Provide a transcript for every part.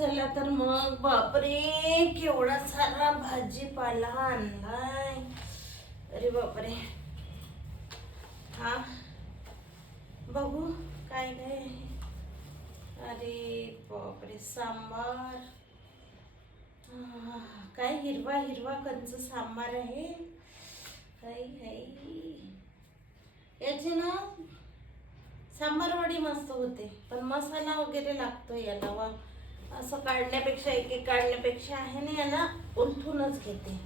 चला तर मग, बापरे केवढा सारा भाजीपाला आणलाय. अरे बापरे. हा बघू काय काय आहे. अरे बापरे, सांबार. काय हिरवा हिरवा कंच सांबार आहे. हाय हाय. याची ना सांबार वडी मस्त होते, पण मसाला वगैरे लागतो याला. वा असं काढण्यापेक्षा, एक एक काढण्यापेक्षा आहे ना, याला उलथूनच घेते.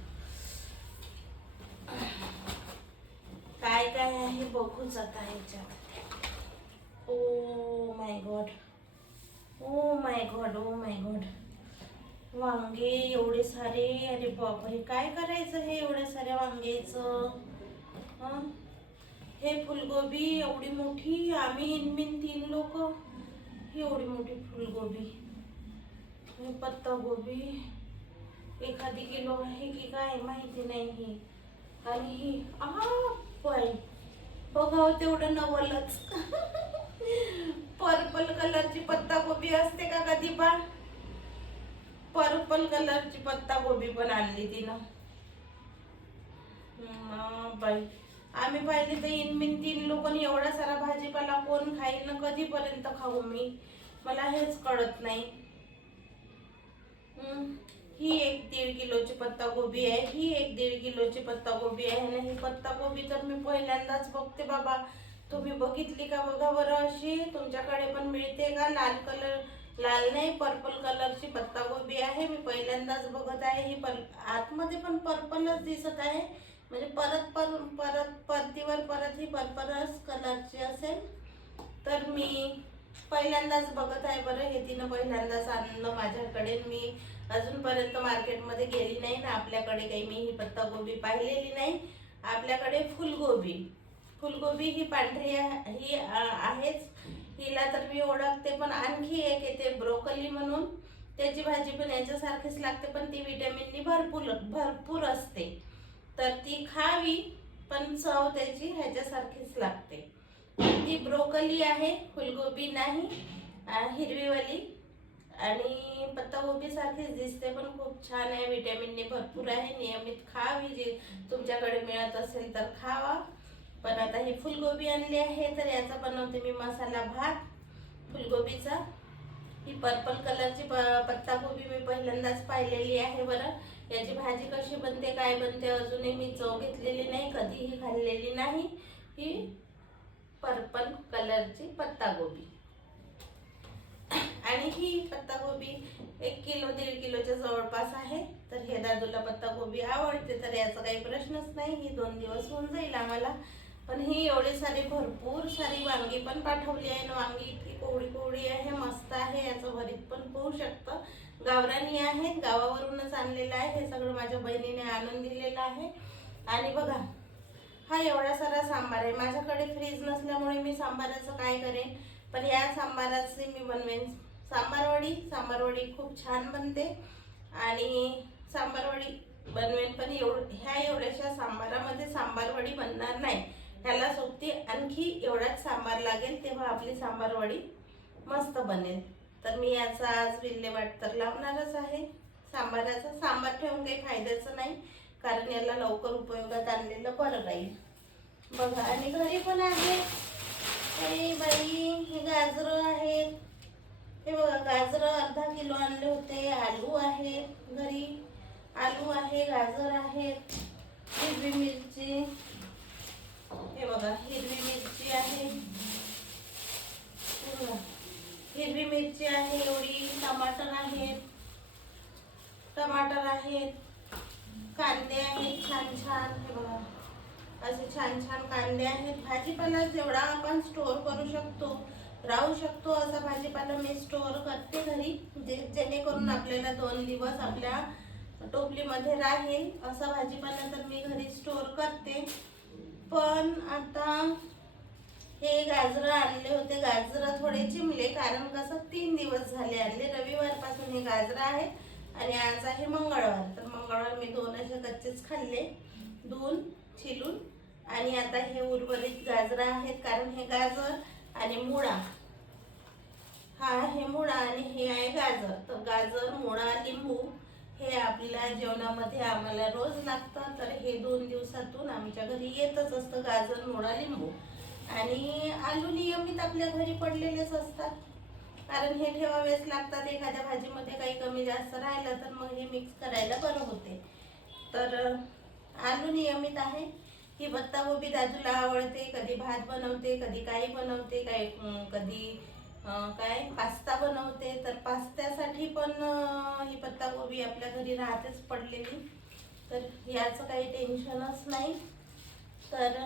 काय काय आहे बघूच आता ह्याच्यामध्ये. Oh my God, oh my God, oh my God. वांगे एवढे सारे. अरे बापरे, काय करायचं हे एवढ्या साऱ्या वांग्याचं. हे फुलगोबी एवढी मोठी, आम्ही इनमिन 3 लोक. एवढी मोठी फुलगोबी. हे पत्ता गोबी एखादी किलो आहे की काय माहिती नाही. आणि ही बाई बघावं तेवढं नवलच. पर्पल कलरची पत्ता गोबी असते का कधी पण. पर्पल कलरची पत्ता गोबी पण आणली तिनं. बाई आम्ही पाहिले तर इनमिन 3 लोकांनी एवढा सारा भाजीपाला कोण खाईल ना, कधीपर्यंत खाऊ मी, मला हेच कळत नाही. ही 1-1.5 किलोची पत्ता गोबी आहे. ही 1-1.5 किलोची पत्ता गोबी आहे ना. ही पत्ता गोबी तर मी पहिल्यांदाच बघते बाबा. तुम्ही बघितली का बघा बरं. अशी तुमच्याकडे पण मिळते का? लाल कलर, लाल नाही पर्पल कलरची पत्ता गोबी आहे. मी पहिल्यांदाच बघत आहे. ही आतमध्ये पण पर्पलच दिसत आहे. म्हणजे परत परतीवर परत ही पर्पलच कलरची असेल. तर मी पहिल्यांदाच बघत आहे बरं. हे तिनं पहिल्यांदाच आणलं माझ्याकडे. मी अजूनपर्यंत मार्केटमध्ये गेली नाही ना, आपल्याकडे काही मी ही पत्ता गोबी पाहिलेली नाही. आपल्याकडे फुलगोबी, फुलगोबी ही पांढरी ही आहेच. हिला तर मी ओळखते. पण आणखी एक येते ब्रोकली म्हणून, त्याची भाजी पण याच्यासारखीच लागते, पण ती विटॅमिननी भरपूर असते. तर ती खावी, पण चव त्याची ह्याच्यासारखीच लागते. ती ब्रोकली आहे, फुलगोबी नाही. हिरवीवाली आणि पत्तागोबी सारखीच दिसते, पण खूप छान आहे. विटॅमिनने भरपूर आहे. नियमित खावी, जे तुमच्याकडे मिळत असेल तर खावा. पण आता ही फुलगोबी आणली आहे, तर याचा बनवते मी मसाला भात फुलगोबीचा. ही पर्पल कलरची पत्तागोबी मी पहिल्यांदाच पाहिलेली आहे बरं. याची भाजी कशी बनते, काय बनते, अजूनही मी चव घेतलेली नाही, कधीही खाल्लेली नाही. ही पर्पल कलरची पत्तागोबी. आणि ही पत्तागोबी 1 किलो 1.5 किलोच्या जवळपास आहे. तर हे दादूला पत्तागोबी आवडते, तर याचा काही प्रश्नच नाही. ही 2 दिवस होऊन जाईल आम्हाला. पण ही एवढी सारी भरपूर सारी वांगी पण पाठवली आहे. वांगी इतकी कोवडी कोवडी आहे, मस्त आहे. याचं भरीत पण होऊ शकतं. गावरानी आहे, गावावरूनच आणलेलं आहे. हे सगळं माझ्या बहिणीने आणून दिलेलं आहे. आणि बघा, हा एवढा सारा सांबार आहे. माझ्याकडे फ्रीज नसल्यामुळे मी सांबाराचं काय करेन, पण या सांबाराचे मी बनवेन सांबारवडी खूप छान बनते. आणि सांबारवडी बनवेन, पण ह्या एवढ्याशा सांबारामध्ये सांबारवडी बनणार नाही. ह्याला सोबती आणखी एवढाच सांबार लागेल, तेव्हा आपली सांबारवडी मस्त बनेल. तर मी याचा आज विल्हेवाट तर लावणारच आहे. सांबार ठेवून काही फायद्याचं नाही, कारण याला लवकर उपयोगात आणलेलं बरं राहील. बघा, आणि घरी पण आहे. अरे बाई, हे गाजरं आहेत. हे बघा, गाजरं अर्धा किलो आणले होते. आलू आहेत घरी, आलू आहे, गाजर आहेत. हिरवी मिरची, हे बघा हिरवी मिरची आहे. हिरवी मिरची आहे एवढी. टमाटर आहेत, कांदे आहेत छान छान. हे बघा, असे छान छान कांदे आहेत. भाजीपाला जेवढा आपण स्टोअर करू शकतो, राहू शकतो, असा भाजीपाला मी स्टोअर करते घरी, जेणेकरून आपल्याला 2 दिवस आपल्या टोपलीमध्ये राहील. असा भाजीपाला तर मी घरी स्टोअर करते. पण आता हे गाजरं आणले होते. गाजरं थोडे चिमले, कारण कसं 3 दिवस झाले आणले. रविवारपासून हे गाजरं आहेत आणि आज आहे मंगळवार. तर मंगळवार मी 2 असे कच्चेच खाल्ले, धुवून छिलून. आणि आता हे उर्वरित गाजरं आहेत, कारण हे गाजर आणि मुळा हा आहे मुळा आणि हे आहे गाजर. तर गाजर, मुळा, लिंबू हे आपल्या जेवणामध्ये आम्हाला रोज लागतं. तर हे 2 दिवसातून आमच्या घरी येतच असतं, गाजर, मुळा, लिंबू. आणि आलू नियमित आपल्या घरी पडलेलेच असतात, कारण हे ठेवावेच लागतात. एखाद्या भाजीमध्ये काही कमी जास्त राहिलं तर मग हे मिक्स करायला बरं होते. तर आलू नियमित आहे. ही पत्ताकोबी दादूला आवडते. कधी भात बनवते, कधी काही बनवते, कधी काय पास्ता बनवते. तर पास्त्यासाठी पण ही पत्ताकोबी आपल्या घरी राहतेच पडलेली. तर याचं काही टेन्शनच नाही. तर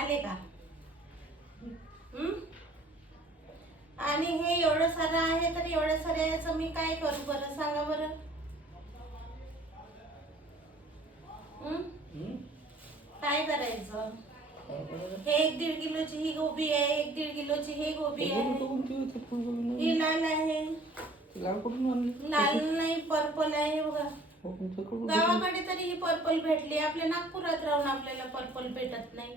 आले का? आणि हे एवढं सारं आहे, तर एवढ्या साऱ्याचं मी काय करू बरं, सांगा बरं. काय करायचं? हे 1-1.5 किलोची ही गोबी आहे, 1-1.5 किलोची हे गोबी आहे. ही लाल आहे. लाल नाही, पर्पल आहे बघा. गावाकडे तरी ही पर्पल भेटली, आपल्या नागपुरात राहून आपल्याला पर्पल भेटत नाही.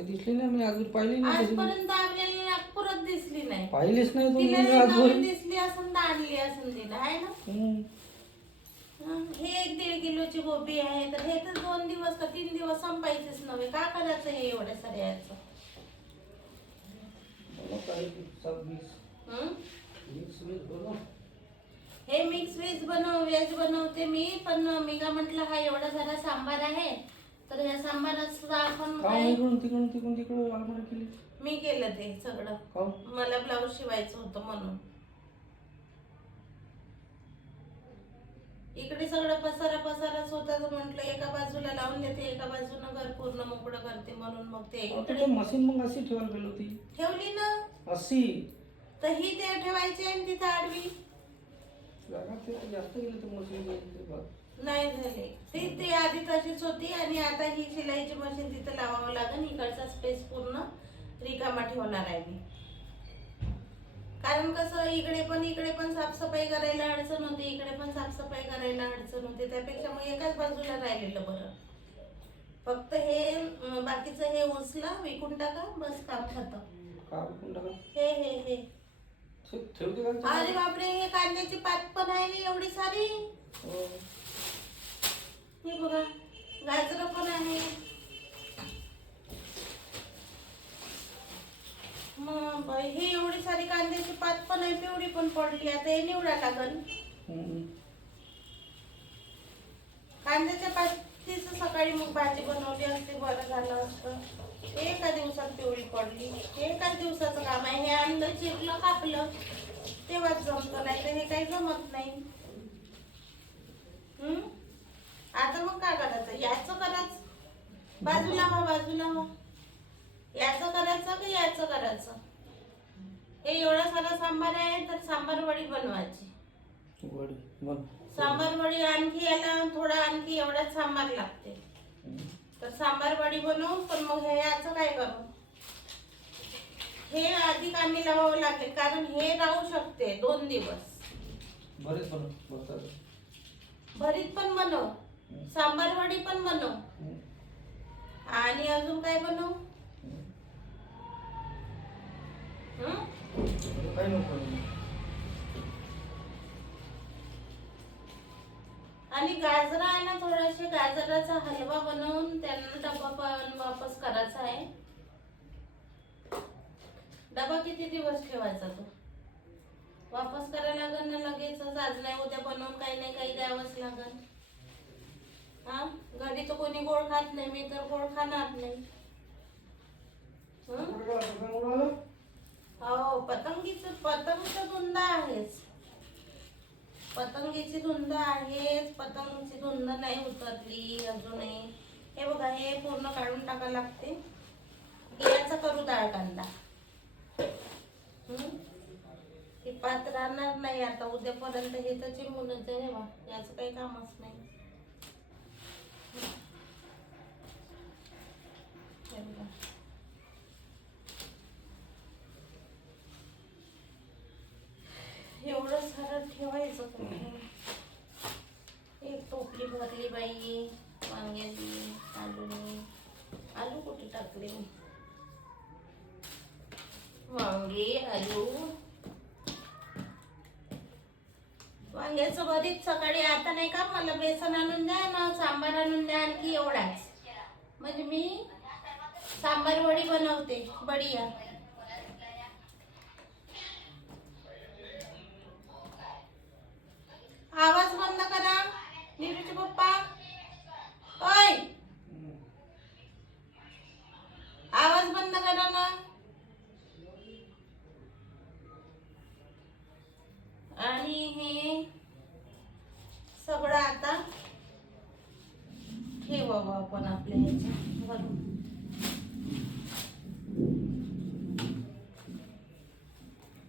दिसली नाही, मी अजून पाहिली नाही. आजपर्यंत आपल्याला नागपुरात दिसली नाही. पाहिलीच नाही तिला नवीन दिसली असून आणली असून तिला आहे ना. हे 1-1.5 किलोची गोबी आहे. तर हे तर 2 दिवस का 3 दिवस संपायचेच नव्हे. का करायचं हे एवढ्या साऱ्याचं? हे मिक्स व्हेज बनवते मी. पण मी का म्हटलं, हा एवढा सारा सांबार आहे, तर ह्या सांबाराचं आपण काय मी केलं ते सगळं. मला ब्लाऊज शिवायचं होतं म्हणून. इकडे सगळं पसाराच होता, तर म्हटलं एका बाजूला लावून देते, एका बाजूनं घर पूर्ण मोकळं करते, म्हणून मग ते इकडे मशीन मग अशी ठेवायला गेली होती. ठेवली ना अशी. तर ही ते ठेवायची आणि तिथं आडवी जास्त गेले ते मशीन नाही झाले. ती आधी तशीच होती आणि आता ही शिलाईची मशीन तिथं लावावं लागेल. इकडचा स्पेस पूर्ण रिकामा ठेवणार आहे मी, कारण कसं इकडे पण साफसफाई करायला अडचण होते, इकडे पण साफसफाई करायला अडचण होते. त्यापेक्षा मग एकाच बाजूला राहिलेलं बरं. फक्त हे बाकीचं हे उचला, विकून टाका, बस काम खतम. हे अरे बापरे, हे कांद्याची पात पण आहे ना एवढी सारी. हे बघा, गाजर पण आहे. मग ही एवढी सारी कांद्याची पात पण आहे, पिवळी पण पडली. आता हे निवडा लागल. कांद्याच्या पातीच सकाळी मग भाजी बनवली असते, बरं झालं असतं. एका दिवसात पिवळी पडली. एकाच दिवसाचं काम आहे. हे आणलं, चिरलं, कापलं, तेव्हाच जमतं, नाही तर हे काही जमत नाही. आता मग काय करायचं? याचं करायचं, बाजूला व्हा. याचं करायचं का याचं करायचं? हे एवढा सारा सांबार आहे, तर सांबार वडी बनवायची. सांबार वडी आणखी याला थोडा आणखी एवढाच सांबार लागते. तर सांबार वडी बनवू. पण मग हे याचं काय करू? हे आधी कामी लावावं लागेल, कारण हे राहू शकते 2 दिवस. भरीत पण बनव, सांबार वडी पण बनव, आणि अजून काय बनव? आणि गाजर आहे ना, थोडेसे गाजराचा हलवा बनवून त्यांना डबा पण वापस करायचा आहे. डबा किती दिवस ठेवायचा तो? वापस करायला लागेल ना लगेचच. आज नाही उद्या बनवून काही नाही काही द्यावंच लागेल. हा, घरी तर कोणी गोड खात नाही, मी तर गोड खाणार नाही. हो, पतंगीची धुंद आहेच. पतंगीची धुंद आहेच. पतंगीची धुंद नाही उतरली अजूनही. हे बघा, हे पूर्ण काढून टाकायला लागते. याचा करू डाळ कांदा. ही पात राहणार नाही आता उद्यापर्यंत. हे तर चिमूनच आहे बा, याचं काही कामच नाही. एवढं सारं ठेवायचं. एक टोपली भरली बाई. वांगे आलू वांग्याचं भरीत सकाळी आता नाही का मला बेसन आणून द्या ना सांबार आणून द्या आणखी एवढाच म्हणजे मी सांबार वडी बनवते बढिया आवाज बंद करा नीरूचे पप्पा ओय आवाज बंद करा ना आणि हे सगळं आता ठेवावं आपण आपल्या ह्याच्यात भरून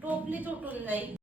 टोपली तुटून जाईल